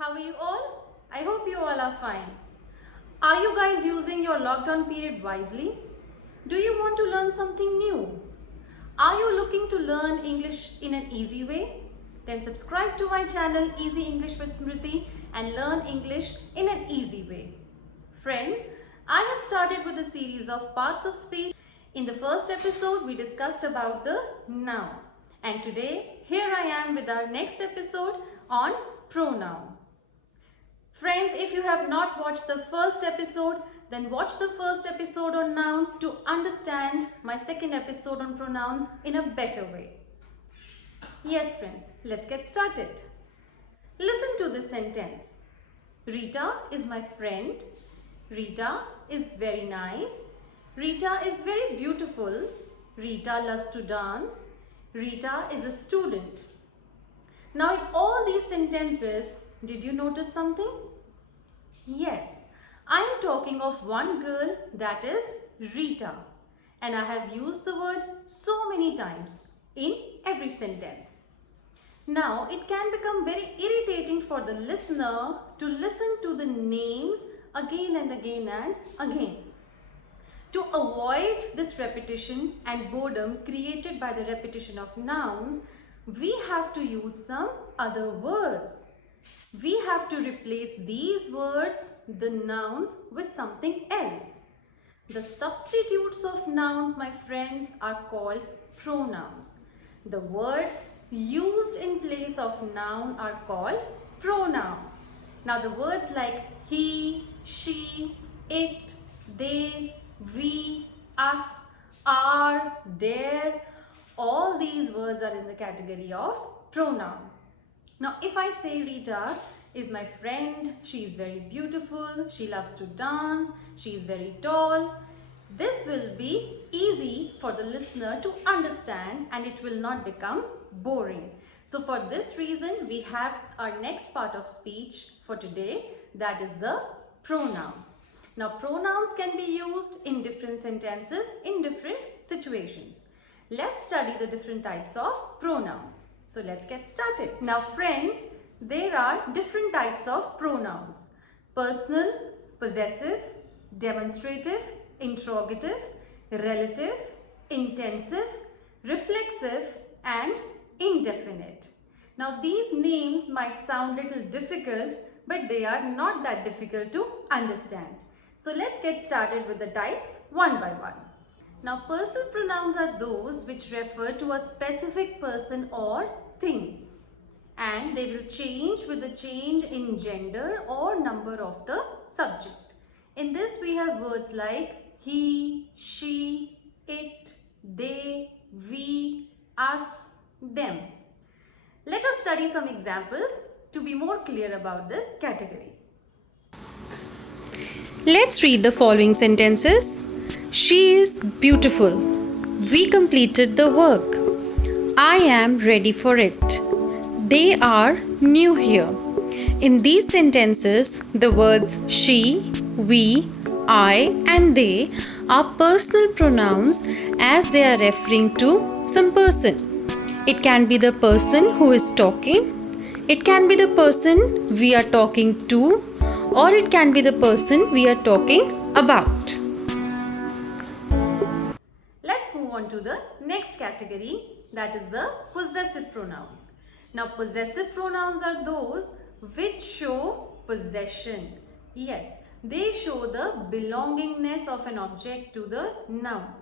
How are you all? I hope you all are fine. Are you guys using your lockdown period wisely? Do you want to learn something new? Are you looking to learn English in an easy way? Then subscribe to my channel Easy English with Smriti and learn English in an easy way. Friends, I have started with a series of parts of speech. In the first episode, we discussed about the noun. And today, here I am with our next episode on pronoun. Friends, if you have not watched the first episode, then watch the first episode on noun to understand my second episode on pronouns in a better way. Yes, friends, let's get started. Listen to this sentence. Rita is my friend. Rita is very nice. Rita is very beautiful. Rita loves to dance. Rita is a student. Now, in all these sentences, did you notice something? Yes, I am talking of one girl, that is Rita, and I have used the word so many times in every sentence. Now, it can become very irritating for the listener to listen to the names again and again and again. To avoid this repetition and boredom created by the repetition of nouns, we have to use some other words. We have to replace these words, the nouns, with something else. The substitutes of nouns, my friends, are called pronouns. The words used in place of noun are called pronoun. Now the words like he, she, it, they, we, us, are, their, all these words are in the category of pronoun. Now, if I say Rita is my friend, she is very beautiful, she loves to dance, she is very tall, this will be easy for the listener to understand and it will not become boring. So, for this reason, we have our next part of speech for today, that is the pronoun. Now, pronouns can be used in different sentences in different situations. Let's study the different types of pronouns. So let's get started. Now friends, there are different types of pronouns. Personal, possessive, demonstrative, interrogative, relative, intensive, reflexive and indefinite. Now these names might sound a little difficult, but they are not that difficult to understand. So let's get started with the types one by one. Now, personal pronouns are those which refer to a specific person or thing, and they will change with the change in gender or number of the subject. In this, we have words like he, she, it, they, we, us, them. Let us study some examples to be more clear about this category. Let's read the following sentences. She is beautiful. We completed the work. I am ready for it. They are new here. In these sentences, the words she, we, I and they are personal pronouns as they are referring to some person. It can be the person who is talking. It can be the person we are talking to, or it can be the person we are talking about. To the next category, that is the possessive pronouns. Now possessive pronouns are those which show possession. Yes, they show the belongingness of an object to the noun,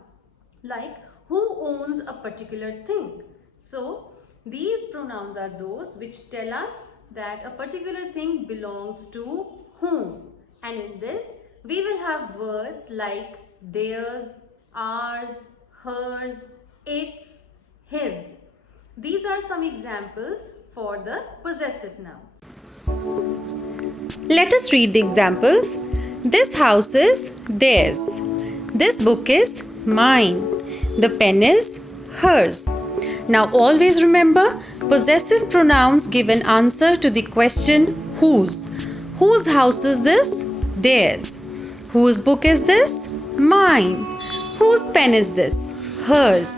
like who owns a particular thing. So these pronouns are those which tell us that a particular thing belongs to whom, and in this we will have words like theirs, ours, hers, its, his. These are some examples for the possessive nouns. Let us read the examples. This house is theirs. This book is mine. The pen is hers. Now always remember, possessive pronouns give an answer to the question whose. Whose house is this? Theirs. Whose book is this? Mine. Whose pen is this? Hers.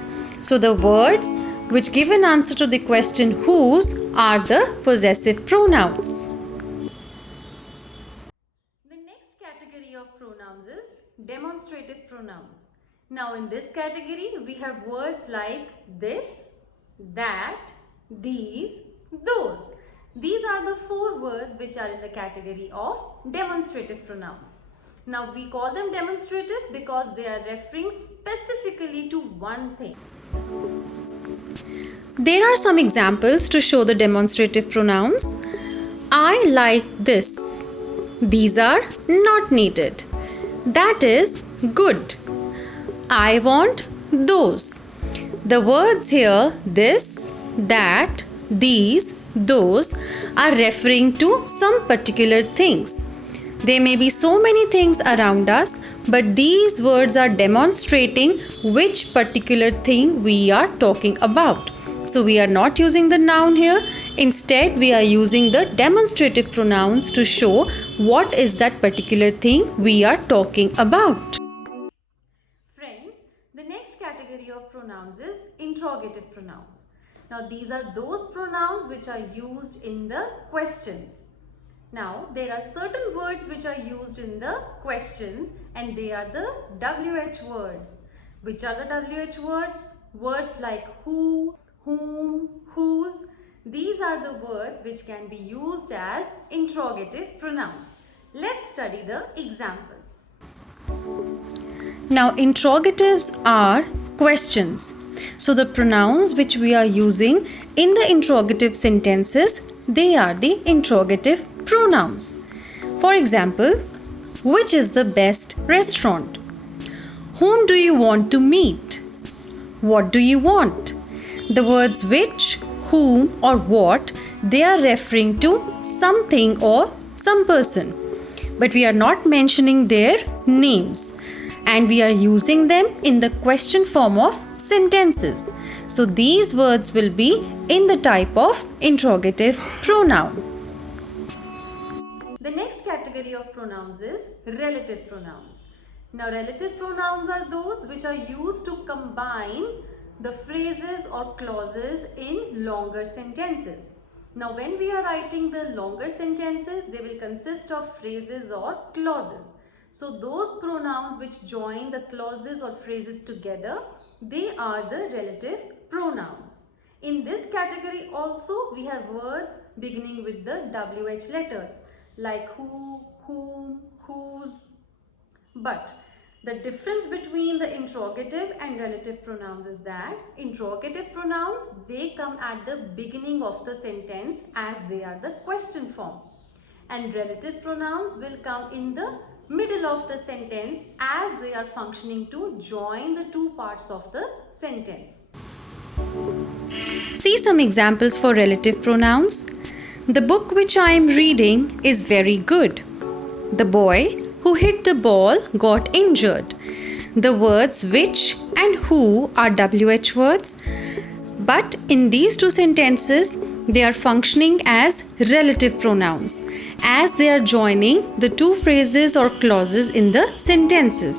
So the words which give an answer to the question whose are the possessive pronouns. pronouns. Now in this category, we have words like this, that, these, those. These are the 4 words which are in the category of demonstrative pronouns. Now we call them demonstrative because they are referring specifically to one thing. There are some examples to show the demonstrative pronouns. I like this. These are not needed. That is good. I want those. The words here, this, that, these, those, are referring to some particular things. There may be so many things around us, but these words are demonstrating which particular thing we are talking about. So we are not using the noun here. Instead, we are using the demonstrative pronouns to show what is that particular thing we are talking about. Friends, the next category of pronouns is interrogative pronouns. Now these are those pronouns which are used in the questions. Now there are certain words which are used in the questions and they are the WH words. Which are the WH words? Words like who, whom, whose. These are the words which can be used as interrogative pronouns. Let's study the examples. Now interrogatives are questions. So the pronouns which we are using in the interrogative sentences, they are the interrogative pronouns. For example, which is the best restaurant? Whom do you want to meet? What do you want? The words which, whom or what, they are referring to something or some person. But we are not mentioning their names and we are using them in the question form of sentences. So these words will be in the type of interrogative pronoun. The next category of pronouns is relative pronouns. Now relative pronouns are those which are used to combine the phrases or clauses in longer sentences. Now when we are writing the longer sentences, they will consist of phrases or clauses. So those pronouns which join the clauses or phrases together, they are the relative pronouns. In this category also we have words beginning with the WH letters like who, whom, whose. But the difference between the interrogative and relative pronouns is that interrogative pronouns, they come at the beginning of the sentence as they are the question form. And relative pronouns will come in the middle of the sentence as they are functioning to join the two parts of the sentence. See some examples for relative pronouns. The book which I am reading is very good. The boy who hit the ball got injured. The words which and who are WH words, but in these two sentences they are functioning as relative pronouns as they are joining the two phrases or clauses in the sentences.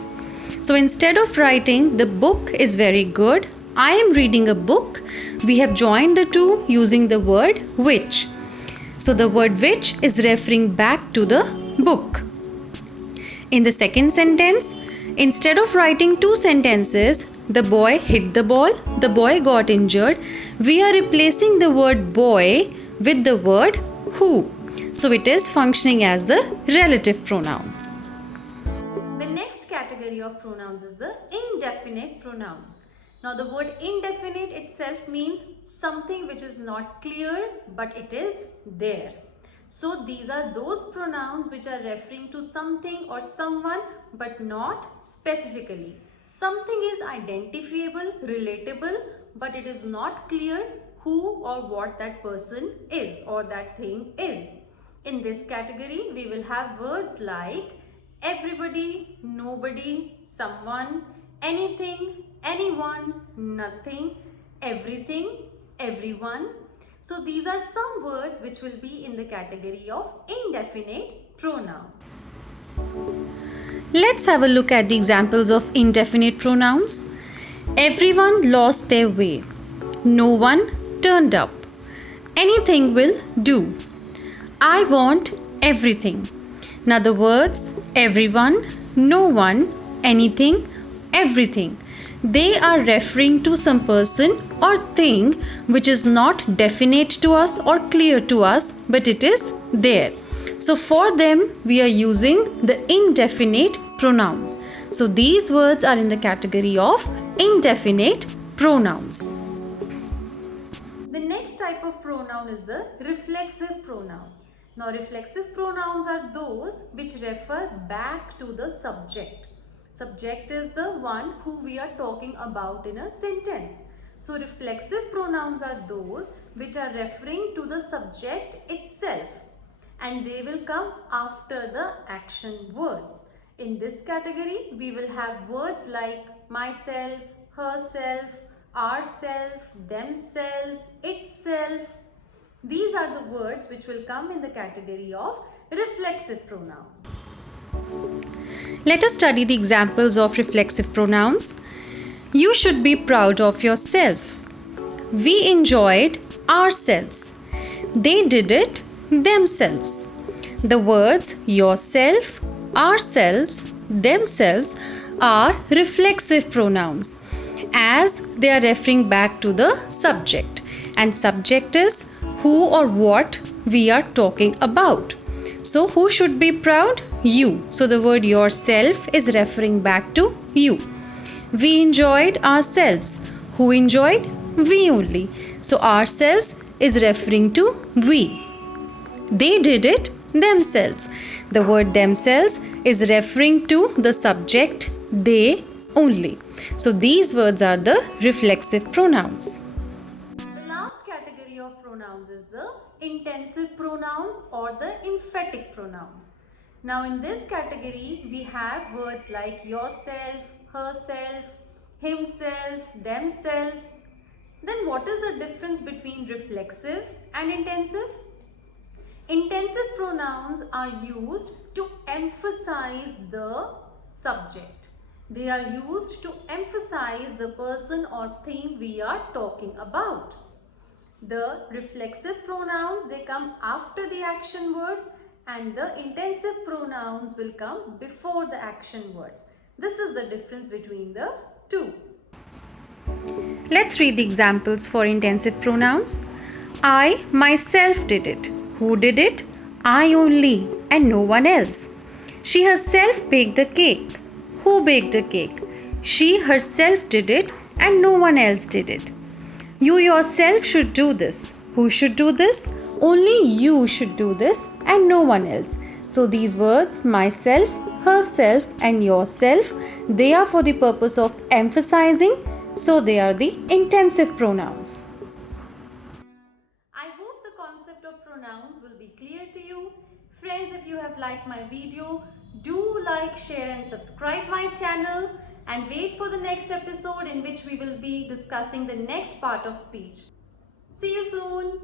So instead of writing the book is very good, I am reading a book, we have joined the two using the word which. So the word which is referring back to the book. In the second sentence, instead of writing two sentences, the boy hit the ball, the boy got injured, we are replacing the word boy with the word who. So it is functioning as the relative pronoun. The next category of pronouns is the indefinite pronouns. Now the word indefinite itself means something which is not clear but it is there. So these are those pronouns which are referring to something or someone but not specifically. Something is identifiable, relatable, but it is not clear who or what that person is or that thing is. In this category, we will have words like everybody, nobody, someone, anything, anyone, nothing, everything, everyone. So these are some words which will be in the category of indefinite pronoun. Let's have a look at the examples of indefinite pronouns. Everyone lost their way. No one turned up. Anything will do. I want everything. Now the words everyone, no one, anything everything. They are referring to some person or thing which is not definite to us or clear to us, but it is there. So for them we are using the indefinite pronouns. So these words are in the category of indefinite pronouns. The next type of pronoun is the reflexive pronoun. Now reflexive pronouns are those which refer back to the subject. Subject is the one who we are talking about in a sentence. So reflexive pronouns are those which are referring to the subject itself, and they will come after the action words. In this category, we will have words like myself, herself, ourself, themselves, itself. These are the words which will come in the category of reflexive pronoun. Let us study the examples of reflexive pronouns. You should be proud of yourself. We enjoyed ourselves. They did it themselves. The words yourself, ourselves, themselves are reflexive pronouns as they are referring back to the subject, and subject is who or what we are talking about. So who should be proud? You. So the word yourself is referring back to you. We enjoyed ourselves. Who enjoyed? We only. So ourselves is referring to we. They did it themselves. The word themselves is referring to the subject they only. So these words are the reflexive pronouns. The last category of pronouns is the intensive pronouns or the emphatic pronouns. Now in this category we have words like yourself, herself, himself, themselves. Then what is the difference between reflexive and intensive? Intensive pronouns are used to emphasize the subject. They are used to emphasize the person or thing we are talking about. The reflexive pronouns, they come after the action words, and the intensive pronouns will come before the action words. This is the difference between the two. Let's read the examples for intensive pronouns. I myself did it. Who did it? I only and no one else. She herself baked the cake. Who baked the cake? She herself did it and no one else did it. You yourself should do this. Who should do this? Only you should do this and no one else. So these words myself, herself and yourself, they are for the purpose of emphasizing. So they are the intensive pronouns. I hope the concept of pronouns will be clear to you. Friends, if you have liked my video, do like, share and subscribe my channel, and wait for the next episode in which we will be discussing the next part of speech. See you soon.